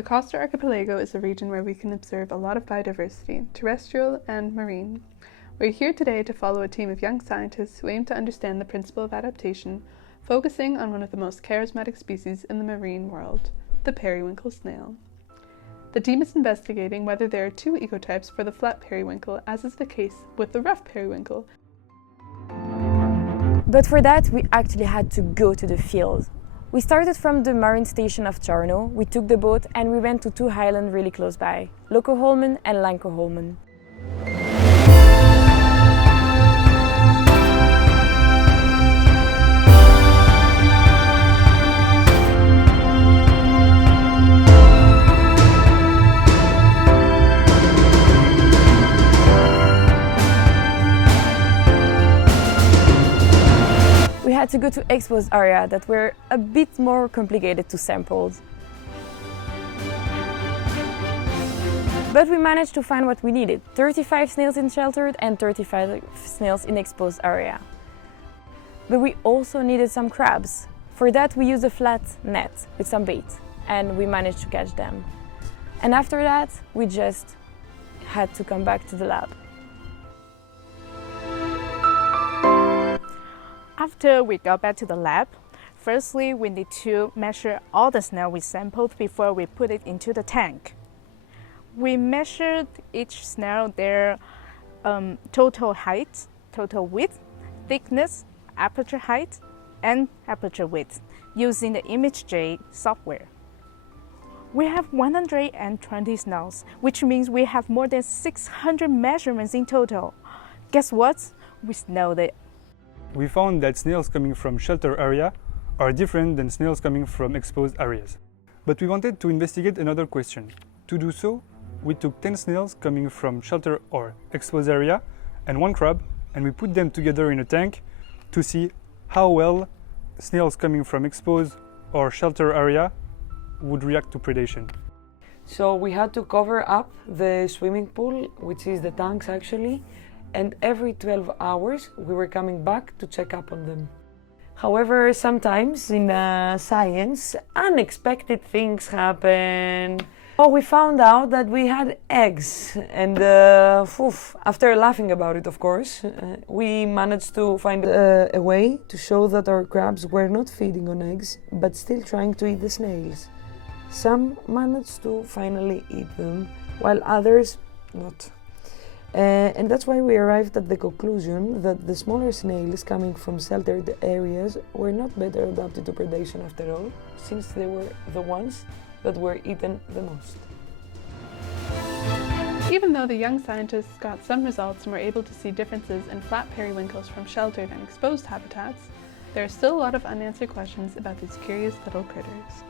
The Costa Archipelago is a region where we can observe a lot of biodiversity, terrestrial and marine. We're here today to follow a team of young scientists who aim to understand the principle of adaptation, focusing on one of the most charismatic species in the marine world, the periwinkle snail. The team is investigating whether there are two ecotypes for the flat periwinkle, as is the case with the rough periwinkle. But for that, we actually had to go to the field. We started from the marine station of Tjarno, we took the boat and we went to two islands really close by, Lokoholmen and Lankoholmen. We had to go to exposed areas that were a bit more complicated to sample. But we managed to find what we needed, 35 snails in sheltered and 35 snails in exposed area. But we also needed some crabs. For that we used a flat net with some bait and we managed to catch them. And after that we just had to come back to the lab. After we got back to the lab, firstly we need to measure all the snail we sampled before we put it into the tank. We measured each snail their total height, total width, thickness, aperture height, and aperture width using the IMBRSea JS software. We have 120 snails, which means we have more than 600 measurements in total. Guess what? We nailed it. We found that snails coming from shelter area are different than snails coming from exposed areas. But we wanted to investigate another question. To do so, we took 10 snails coming from shelter or exposed area and one crab, and we put them together in a tank to see how well snails coming from exposed or shelter area would react to predation. So we had to cover up the swimming pool, which is the tanks actually, and every 12 hours we were coming back to check up on them. However, sometimes in science, unexpected things happen. Oh, we found out that we had eggs, and after laughing about it, of course, we managed to find a way to show that our crabs were not feeding on eggs, but still trying to eat the snails. Some managed to finally eat them, while others not. And that's why we arrived at the conclusion that the smaller snails coming from sheltered areas were not better adapted to predation after all, since they were the ones that were eaten the most. Even though the young scientists got some results and were able to see differences in flat periwinkles from sheltered and exposed habitats, there are still a lot of unanswered questions about these curious little critters.